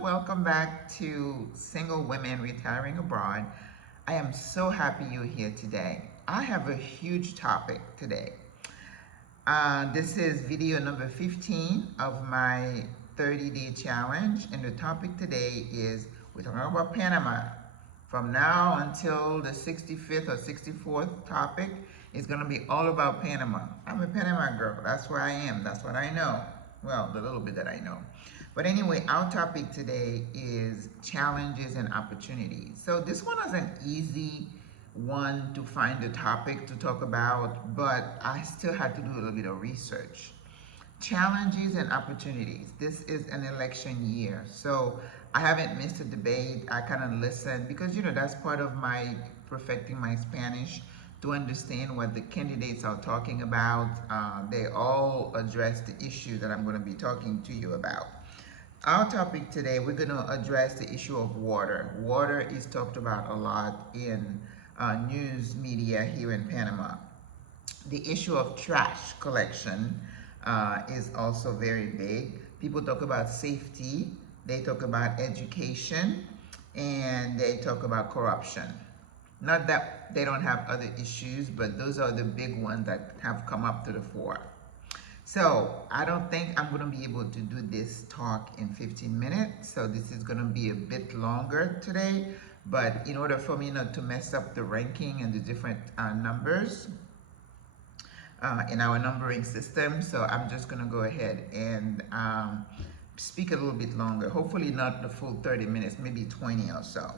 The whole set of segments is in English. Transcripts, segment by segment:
Welcome back to Single Women Retiring Abroad. I am so happy you're here today. I have a huge topic today. This is video number 15 of my 30-day challenge, and the topic today is we're talking about Panama. From now until the 65th or 64th topic is going to be all about Panama. I'm a Panama girl. That's where I am. That's what I know. Well, the little bit that I know. But anyway, our topic today is challenges and opportunities. So this one is an easy one to find a topic to talk about, but I still had to do a little bit of research. Challenges and opportunities. This is an election year, so I haven't missed a debate. I kind of listen because, that's part of my perfecting my Spanish to understand what the candidates are talking about. They all address the issue that I'm going to be talking to you about. Our topic today, we're going to address the issue of water. Water is talked about a lot in news media here in Panama. The issue of trash collection is also very big. People talk about safety, they talk about education, and they talk about corruption. Not that they don't have other issues, but those are the big ones that have come up to the fore. So I don't think I'm going to be able to do this talk in 15 minutes. So this is going to be a bit longer today. But in order for me not to mess up the ranking and the different numbers in our numbering system, so I'm just going to go ahead and speak a little bit longer. Hopefully not the full 30 minutes, maybe 20 or so.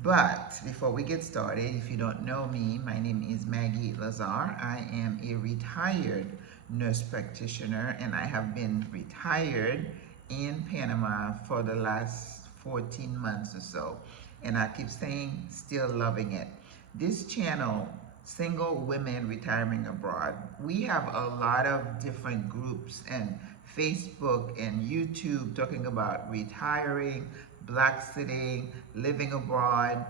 But before we get started, if you don't know me, my name is Maggie Lazar. I am a retired nurse practitioner, and I have been retired in Panama for the last 14 months or so. And I keep saying, still loving it. This channel, Single Women Retiring Abroad, we have a lot of different groups and Facebook and YouTube talking about retiring, Blaxitting, living abroad.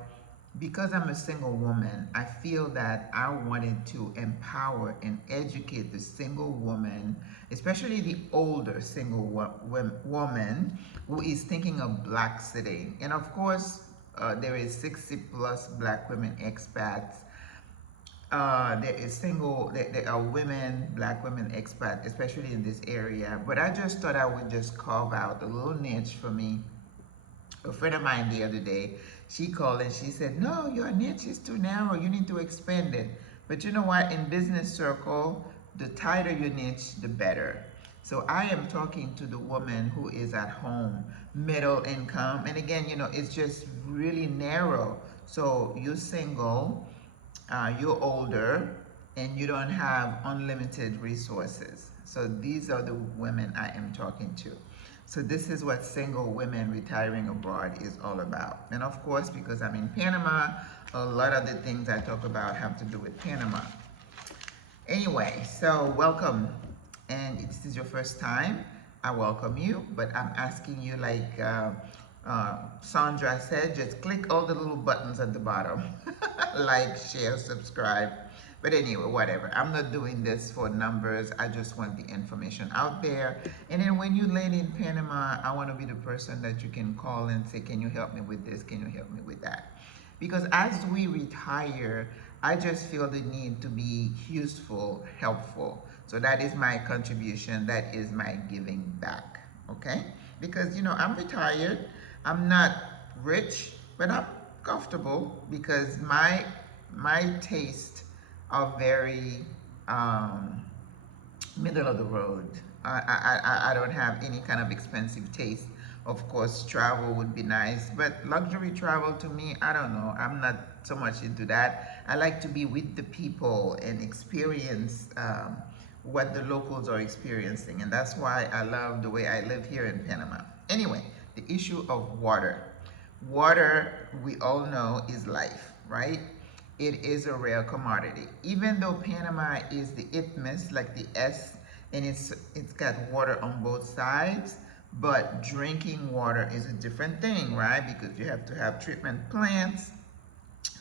Because I'm a single woman, I feel that I wanted to empower and educate the single woman, especially the older single woman who is thinking of Blaxitting. And of course, there is 60 plus black women expats. There are women, black women expats, especially in this area. But I just thought I would just carve out a little niche for me. A friend of mine the other day, she called and she said, no, your niche is too narrow, you need to expand it. But you know what, in business circle, the tighter your niche, the better. So I am talking to the woman who is at home, middle income, and again, it's just really narrow. So you're single, you're older, and you don't have unlimited resources. So these are the women I am talking to. So this is what Single Women Retiring Abroad is all about. And of course, because I'm in Panama, a lot of the things I talk about have to do with Panama. Anyway, so welcome. And if this is your first time, I welcome you. But I'm asking you, like Sandra said, just click all the little buttons at the bottom. Like, share, subscribe. But anyway, whatever. I'm not doing this for numbers. I just want the information out there. And then when you land in Panama, I want to be the person that you can call and say, can you help me with this? Can you help me with that? Because as we retire, I just feel the need to be useful, helpful. So that is my contribution. That is my giving back. Okay? Because, I'm retired. I'm not rich, but I'm comfortable because my taste are very middle of the road. I don't have any kind of expensive taste. Of course, travel would be nice, but luxury travel to me, I don't know. I'm not so much into that. I like to be with the people and experience what the locals are experiencing, and that's why I love the way I live here in Panama. Anyway, the issue of water. Water, we all know, is life, right? It is a rare commodity. Even though Panama is the isthmus, like the S, and it's got water on both sides, but drinking water is a different thing, right? Because you have to have treatment plants.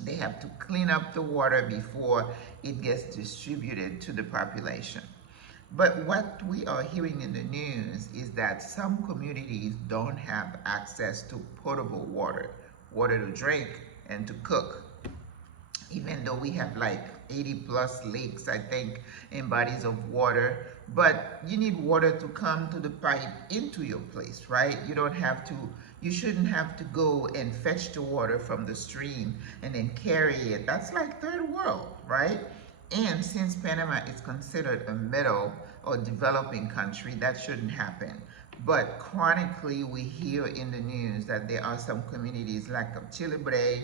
They have to clean up the water before it gets distributed to the population. But what we are hearing in the news is that some communities don't have access to potable water, water to drink and to cook, even though we have like 80 plus lakes, I think, and bodies of water. But you need water to come to the pipe into your place, right? You don't have to, you shouldn't have to go and fetch the water from the stream and then carry it. That's like third world, right? And since Panama is considered a middle or developing country, that shouldn't happen. But chronically, we hear in the news that there are some communities like Chilibre.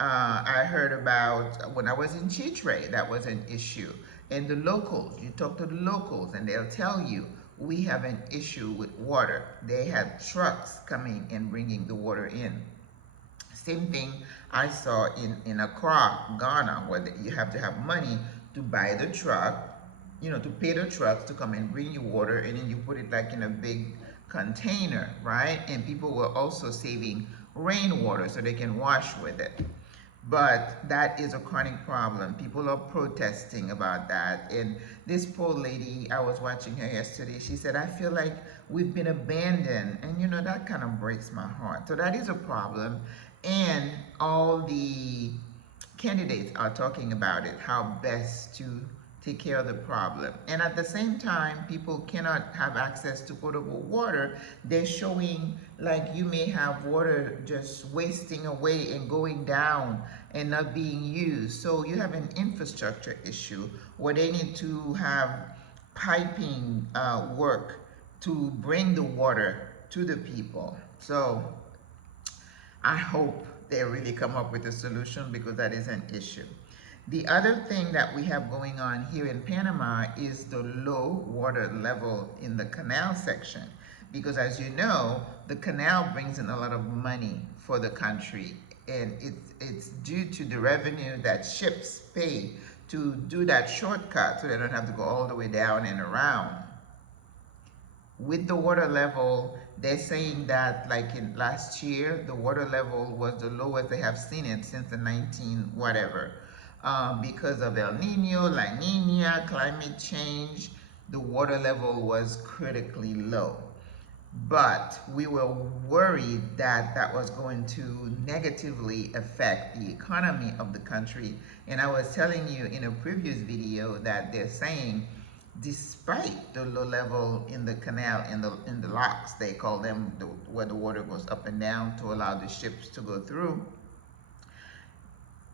I heard about when I was in Chitre, that was an issue. And the locals, you talk to the locals and they'll tell you, we have an issue with water. They had trucks coming and bringing the water in. Same thing I saw in Accra, Ghana, where you have to have money to buy the truck, to pay the trucks to come and bring you water, and then you put it like in a big container, right? And people were also saving rainwater so they can wash with it. But that is a chronic problem. People are protesting about that. And this poor lady, I was watching her yesterday, she said, I feel like we've been abandoned. And that kind of breaks my heart. So that is a problem. And all the candidates are talking about it, how best to take care of the problem. And at the same time, people cannot have access to potable water. They're showing like you may have water just wasting away and going down and not being used. So you have an infrastructure issue where they need to have piping work to bring the water to the people. So I hope they really come up with a solution, because that is an issue. The other thing that we have going on here in Panama is the low water level in the canal section. Because as you know, the canal brings in a lot of money for the country. And it's due to the revenue that ships pay to do that shortcut so they don't have to go all the way down and around. With the water level, they're saying that like in last year, the water level was the lowest they have seen it since the 19 whatever. Because of El Nino, La Nina, climate change, the water level was critically low. But we were worried that that was going to negatively affect the economy of the country. And I was telling you in a previous video that they're saying, despite the low level in the canal, in the locks, they call them, where the water goes up and down to allow the ships to go through,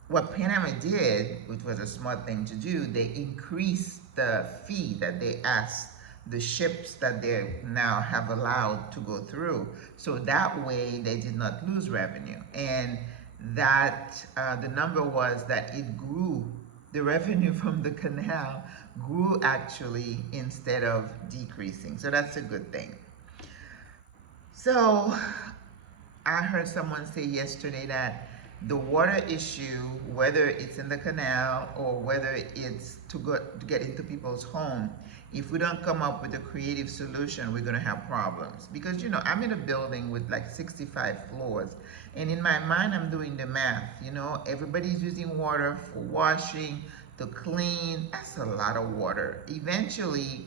what Panama did, which was a smart thing to do, they increased the fee that they asked the ships that they now have allowed to go through. So that way they did not lose revenue. And that the number was that it grew, the revenue from the canal grew actually instead of decreasing. So that's a good thing. So I heard someone say yesterday that the water issue, whether it's in the canal or whether it's to get into people's home, if we don't come up with a creative solution, we're going to have problems. Because, I'm in a building with like 65 floors. And in my mind, I'm doing the math. Everybody's using water for washing, to clean. That's a lot of water. Eventually,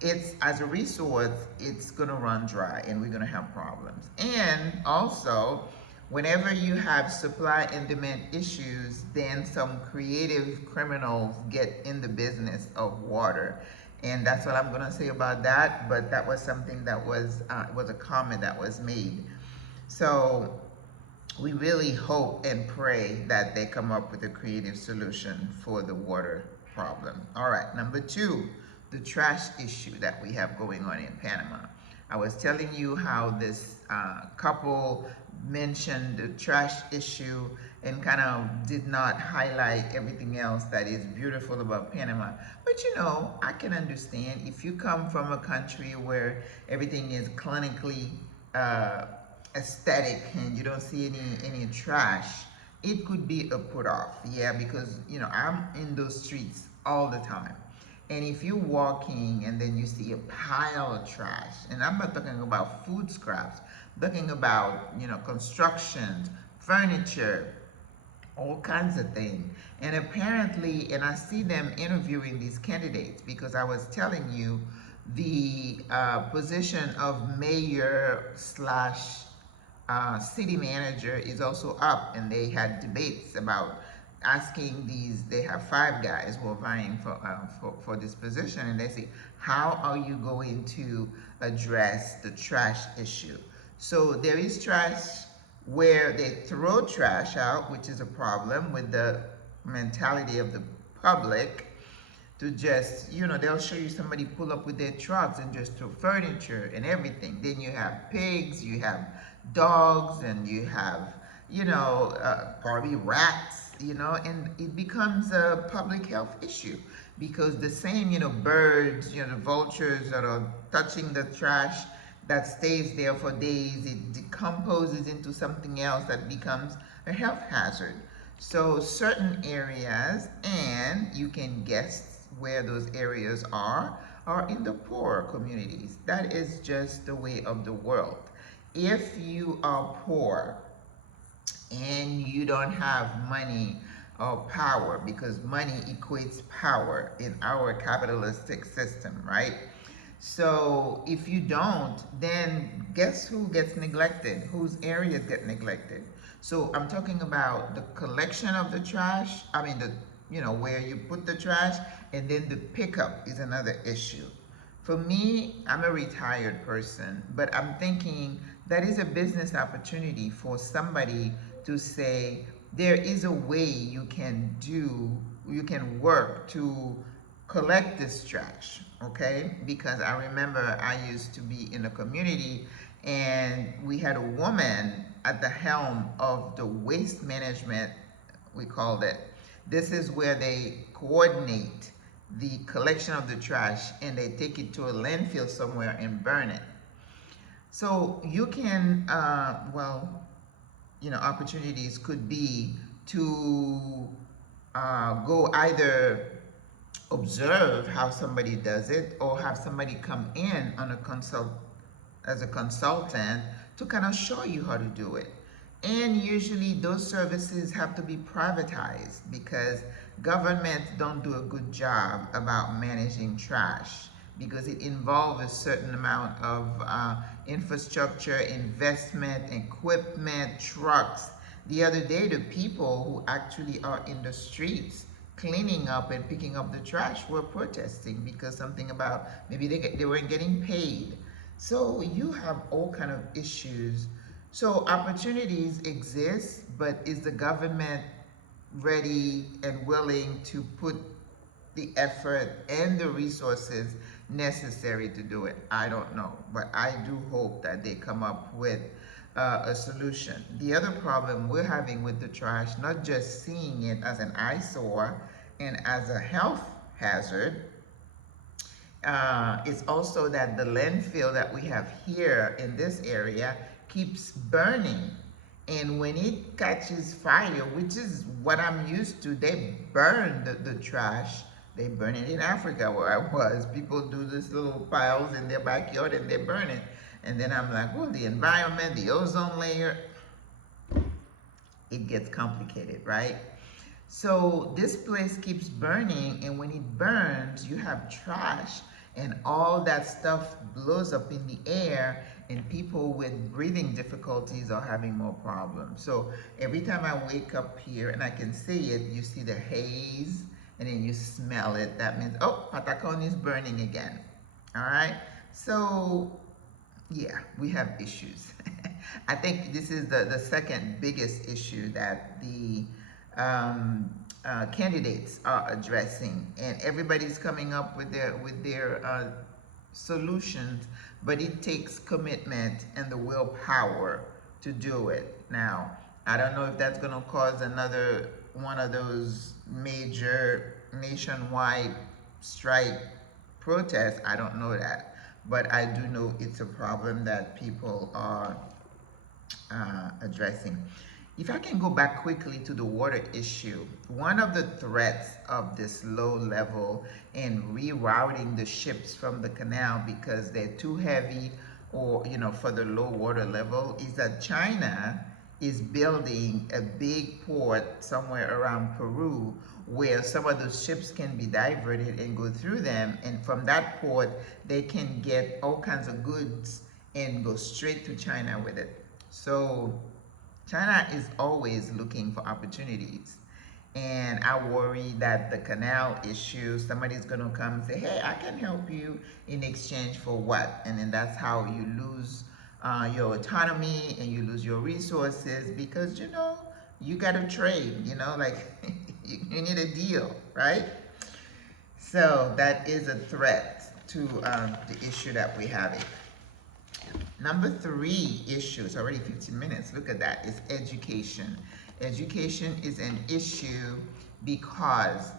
it's, as a resource, it's going to run dry and we're going to have problems. And also, whenever you have supply and demand issues, then some creative criminals get in the business of water. And that's what I'm going to say about that. But that was something that was a comment that was made. So we really hope and pray that they come up with a creative solution for the water problem. All right, number 2, the trash issue that we have going on in Panama. I was telling you how this couple mentioned the trash issue and kind of did not highlight everything else that is beautiful about Panama. But I can understand if you come from a country where everything is clinically aesthetic and you don't see any trash, it could be a put off. Yeah, because I'm in those streets all the time. And if you're walking and then you see a pile of trash, and I'm not talking about food scraps, I'm talking about construction, furniture, all kinds of things. And apparently, and I see them interviewing these candidates because I was telling you the position of mayor slash city manager is also up, and they had debates about asking these. They have five guys who are vying for this position, and they say, how are you going to address the trash issue? So there is trash where they throw trash out, which is a problem with the mentality of the public to just, they'll show you somebody pull up with their trucks and just throw furniture and everything. Then you have pigs, you have dogs, and you have, probably rats, and it becomes a public health issue because the same, birds, the vultures that are touching the trash that stays there for days, it decomposes into something else that becomes a health hazard. So certain areas, and you can guess where those areas are in the poorer communities. That is just the way of the world. If you are poor and you don't have money or power, because money equates power in our capitalistic system, right? So if you don't, then guess who gets neglected? Whose areas get neglected? So I'm talking about the collection of the trash. I mean, where you put the trash, and then the pickup is another issue. For me, I'm a retired person, but I'm thinking that is a business opportunity for somebody to say, there is a way you can work to collect this trash, okay? Because I remember I used to be in a community and we had a woman at the helm of the waste management, we called it. This is where they coordinate the collection of the trash and they take it to a landfill somewhere and burn it. So you can, opportunities could be to go either observe how somebody does it or have somebody come in on as a consultant to kind of show you how to do it. And usually those services have to be privatized because governments don't do a good job about managing trash because it involves a certain amount of infrastructure, investment, equipment, trucks. The other day, the people who actually are in the streets cleaning up and picking up the trash were protesting because something about maybe they weren't getting paid. So you have all kind of issues. So opportunities exist, but is the government ready and willing to put the effort and the resources necessary to do it? I don't know, but I do hope that they come up with a solution. The other problem we're having with the trash, not just seeing it as an eyesore and as a health hazard, it's also that the landfill that we have here in this area keeps burning. And when it catches fire, which is what I'm used to, they burn the trash. They burn it in Africa where I was. People do this little piles in their backyard and they burn it. And then I'm like, well, the environment, the ozone layer, it gets complicated, right? So this place keeps burning, and when it burns, you have trash, and all that stuff blows up in the air, and people with breathing difficulties are having more problems. So every time I wake up here and I can see it, you see the haze, and then you smell it. That means, oh, Patacon is burning again. All right? So yeah, we have issues. I think this is the second biggest issue that the candidates are addressing, and everybody's coming up with their solutions, but it takes commitment and the willpower to do it. Now, I don't know if that's going to cause another one of those major nationwide strike protests. I don't know that, but I do know it's a problem that people are addressing. If I can go back quickly to the water issue, one of the threats of this low level and rerouting the ships from the canal because they're too heavy or, for the low water level is that China is building a big port somewhere around Peru where some of those ships can be diverted and go through them, and from that port they can get all kinds of goods and go straight to China with it. So China is always looking for opportunities. And I worry that the canal issue, somebody's going to come and say, hey, I can help you in exchange for what? And then that's how you lose your autonomy and you lose your resources because, you got to trade, like you need a deal, right? So that is a threat to the issue that we're having. Number 3 issue, it's already 15 minutes, look at that, is education. Education is an issue because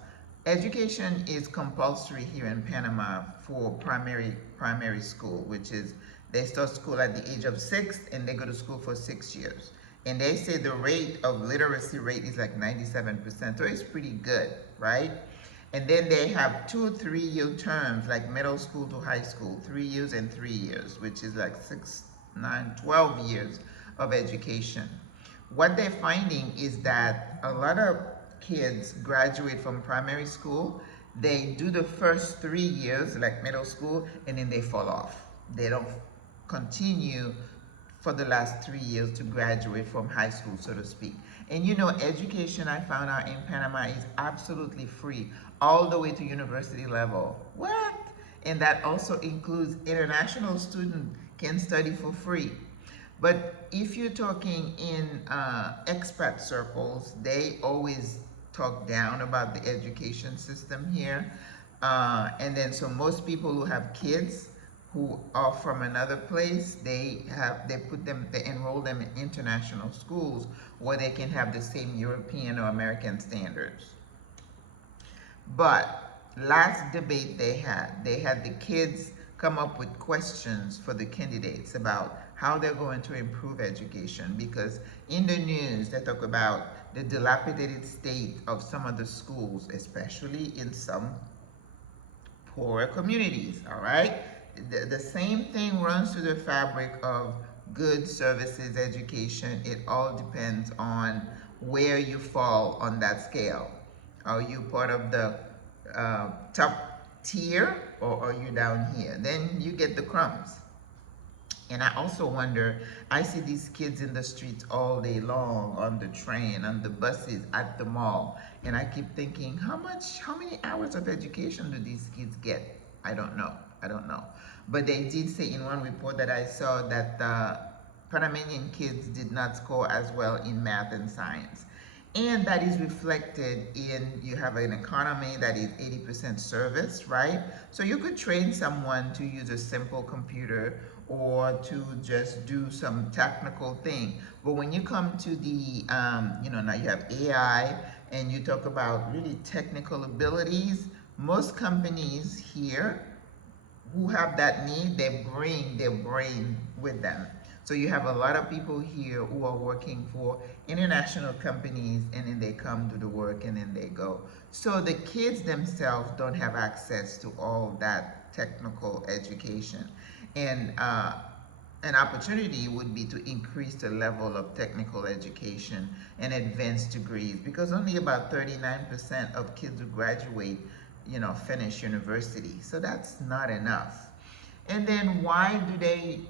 education is compulsory here in Panama for primary school, which is they start school at the age of 6 and they go to school for 6 years. And they say the rate of literacy rate is like 97%, so it's pretty good, right? And then they have 2 3-year terms, like middle school to high school, 3 years and 3 years, which is like 6, 9, 12 years of education. What they're finding is that a lot of kids graduate from primary school, they do the first 3 years, like middle school, and then they fall off. They don't continue for the last 3 years to graduate from high school, so to speak. And education, I found out in Panama, is absolutely free, all the way to university level. What? And that also includes international students can study for free. But if you're talking in expat circles, they always talk down about the education system here. And then so most people who have kids who are from another place, they enroll them in international schools where they can have the same European or American standards. But last debate they had the kids come up with questions for the candidates about how they're going to improve education, because in the news they talk about the dilapidated state of some of the schools, especially in some poorer communities, all right? The same thing runs through the fabric of goods, services, education. It all depends on where you fall on that scale. Are you part of the top tier, or are you down here? Then you get the crumbs. And I also wonder, I see these kids in the streets all day long, on the train, on the buses, at the mall, and I keep thinking, how many hours of education do these kids get? I don't know. But they did say in one report that I saw that Panamanian kids did not score as well in math and science. And that is reflected in, you have an economy that is 80% service, right? So you could train someone to use a simple computer or to just do some technical thing. But when you come to the, now you have AI and you talk about really technical abilities, most companies here who have that need, they bring their brain with them. So you have a lot of people here who are working for international companies, and then they come do the work and then they go. So the kids themselves don't have access to all that technical education. And an opportunity would be to increase the level of technical education and advanced degrees, because only about 39% of kids who graduate finish university. So that's not enough. And then why do they,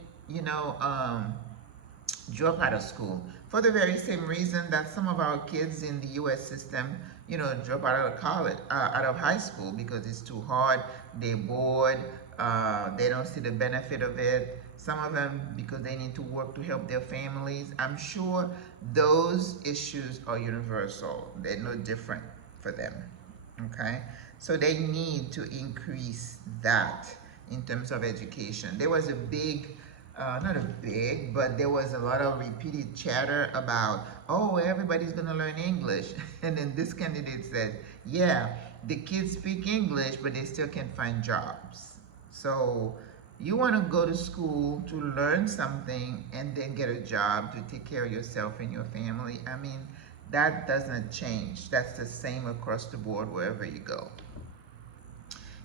drop out of school? For the very same reason that some of our kids in the U.S. system, drop out of college, out of high school, because it's too hard, they're bored, they don't see the benefit of it. Some of them because they need to work to help their families. I'm sure those issues are universal. They're no different for them, okay? So they need to increase that in terms of education. There was a big, but there was a lot of repeated chatter about, oh, everybody's gonna learn English. And then this candidate said, yeah, the kids speak English, but they still can't find jobs. So you wanna go to school to learn something and then get a job to take care of yourself and your family. I mean, that doesn't change. That's the same across the board wherever you go.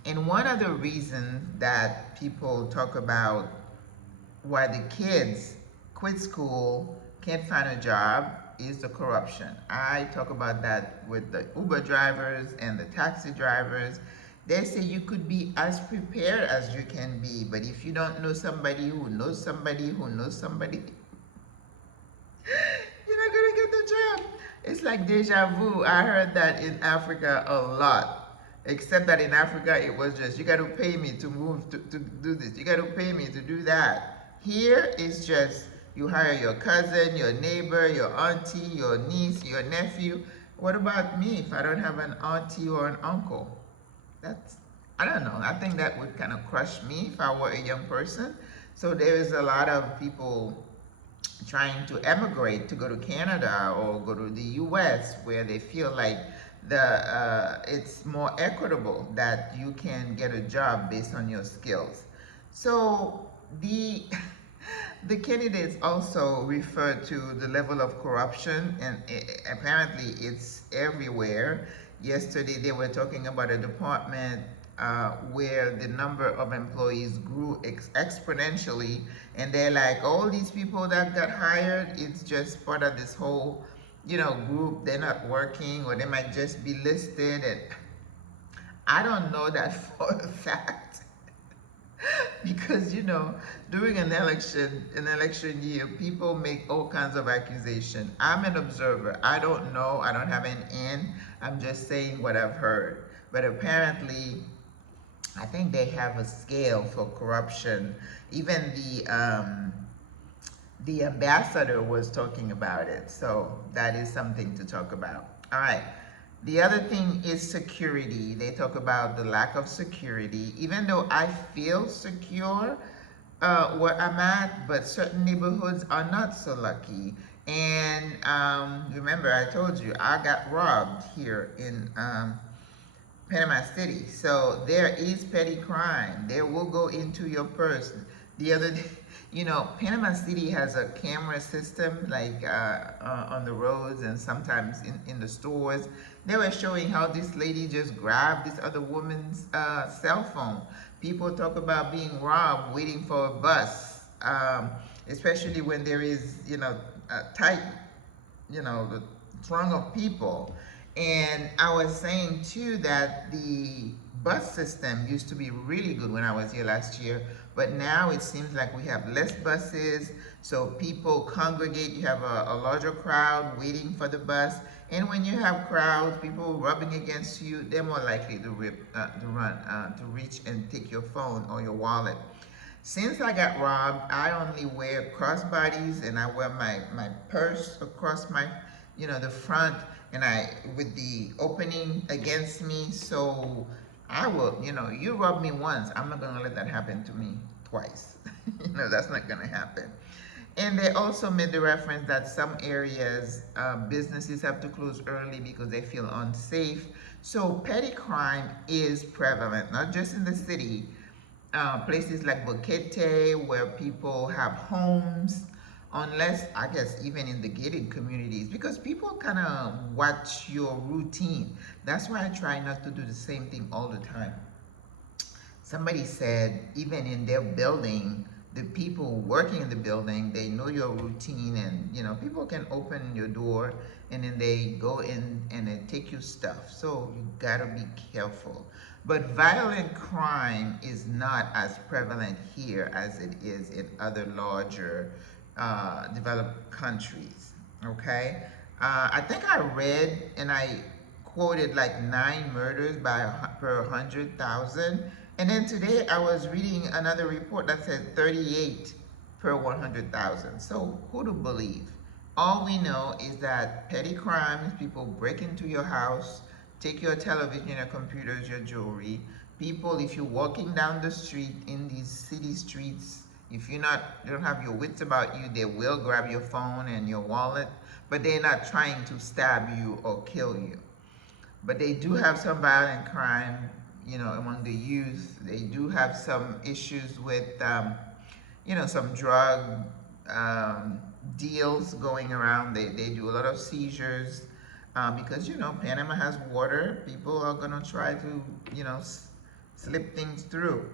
And one of the reasons that people talk about why the kids quit school can't find a job is the corruption. I talk about that with the Uber drivers and the taxi drivers. They say you could be as prepared as you can be, but if you don't know somebody who knows somebody who knows somebody, you're not gonna get the job. It's like deja vu. I heard that in Africa a lot. Except that in Africa it was just, you got to pay me to move to do this. You got to pay me to do that. Here it's just, you hire your cousin, your neighbor, your auntie, your niece, your nephew. What about me if I don't have an auntie or an uncle? That's, I don't know. I think that would kind of crush me if I were a young person. So there is a lot of people trying to emigrate to go to Canada or go to the US, where they feel like it's more equitable that you can get a job based on your skills. So the the candidates also refer to the level of corruption, and apparently it's everywhere. Yesterday they were talking about a department where the number of employees grew exponentially, and they're like, all these people that got hired, it's just part of this whole, group. They're not working, or they might just be listed, and I don't know that for a fact. Because during an election year, people make all kinds of accusations. I'm an observer. I don't know. I don't have an in. I'm just saying what I've heard. But apparently, I think they have a scale for corruption. Even the ambassador was talking about it. So that is something to talk about. All right. The other thing is security. They talk about the lack of security. Even though I feel secure where I'm at, but certain neighborhoods are not so lucky. And remember, I told you, I got robbed here in Panama City. So there is petty crime. They will go into your purse. The other day, Panama City has a camera system, like on the roads and sometimes in the stores. They were showing how this lady just grabbed this other woman's cell phone. People talk about being robbed, waiting for a bus, especially when there is, a tight, the throng of people. And I was saying too that the bus system used to be really good when I was here last year, but now it seems like we have less buses, so people congregate. You have a larger crowd waiting for the bus, and when you have crowds, people rubbing against you, they're more likely to reach and take your phone or your wallet. Since I got robbed, I only wear crossbodies, and I wear my purse across my, the front, and with the opening against me. So I will, you rob me once, I'm not gonna let that happen to me twice. That's not gonna happen. And they also made the reference that some areas, businesses have to close early because they feel unsafe. So petty crime is prevalent, not just in the city. Places like Boquete, where people have homes, unless, I guess, even in the gated communities, because people kind of watch your routine. That's why I try not to do the same thing all the time. Somebody said, even in their building, the people working in the building, they know your routine, and people can open your door and then they go in and they take your stuff. So you gotta be careful. But violent crime is not as prevalent here as it is in other larger developed countries. Okay, I think I read and I quoted like 9 murders per 100,000, and then today I was reading another report that said 38 per 100,000. So who to believe? All we know is that petty crimes, people break into your house, take your television, your computers, your jewelry. People, if you're walking down the street in these city streets, if you don't have your wits about you, they will grab your phone and your wallet, but they're not trying to stab you or kill you. But they do have some violent crime, among the youth. They do have some issues with, some drug deals going around. They do a lot of seizures because, Panama has water. People are going to try to, slip things through.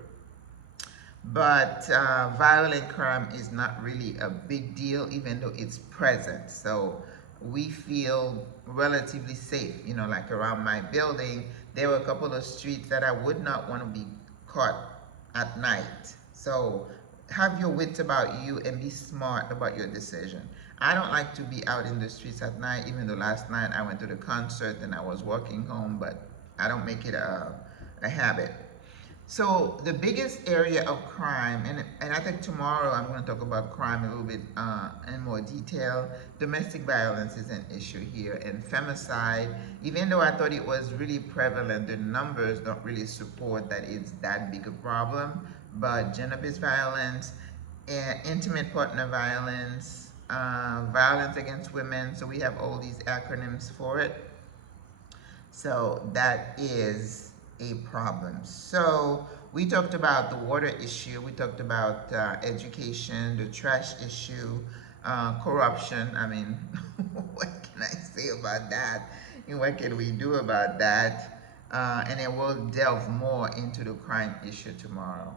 But violent crime is not really a big deal, even though it's present. So we feel relatively safe. You know, like around my building, there were a couple of streets that I would not want to be caught at night. So have your wits about you and be smart about your decision. I don't like to be out in the streets at night, even though last night I went to the concert and I was walking home, but I don't make it a habit. So the biggest area of crime, and I think tomorrow I'm going to talk about crime a little bit in more detail. Domestic violence is an issue here, and femicide, even though I thought it was really prevalent, the numbers don't really support that it's that big a problem. But gender-based violence, and intimate partner violence, violence against women, so we have all these acronyms for it. So that is a problem. So we talked about the water issue, we talked about education, the trash issue, corruption. I mean, what can I say about that? And what can we do about that? And then we'll delve more into the crime issue tomorrow.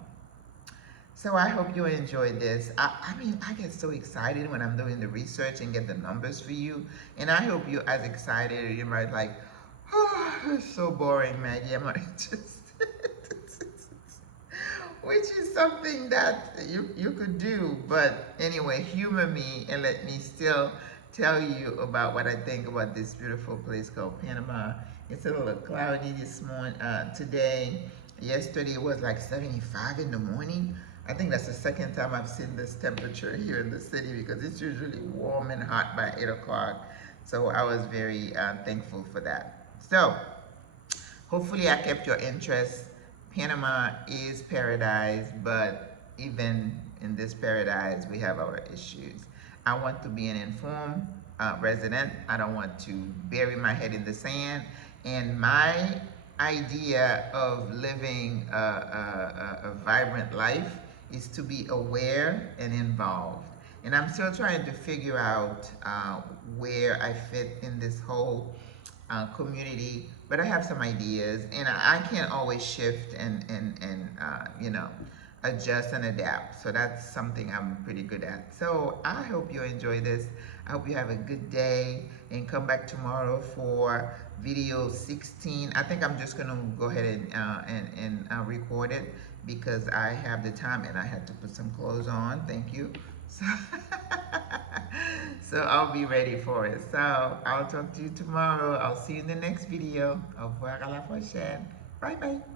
So I hope you enjoyed this. I mean, I get so excited when I'm doing the research and get the numbers for you. And I hope you're as excited. You might like, oh, it's so boring, Maggie. I'm not interested. Which is something that you could do. But anyway, humor me and let me still tell you about what I think about this beautiful place called Panama. It's a little cloudy this morning, today. Yesterday it was like 75 in the morning. I think that's the second time I've seen this temperature here in the city, because it's usually warm and hot by 8 o'clock. So I was very thankful for that. So hopefully I kept your interest. Panama is paradise, but even in this paradise, we have our issues. I want to be an informed resident. I don't want to bury my head in the sand. And my idea of living a vibrant life is to be aware and involved. And I'm still trying to figure out where I fit in this whole community, but I have some ideas, and I can't always shift and you know, adjust and adapt. So that's something I'm pretty good at. So I hope you enjoy this. I hope you have a good day, and come back tomorrow for video 16. I think I'm just gonna go ahead and record it, because I have the time and I had to put some clothes on. Thank you. So, so I'll be ready for it. So I'll talk to you tomorrow. I'll see you in the next video. Au revoir à la prochaine. Bye bye.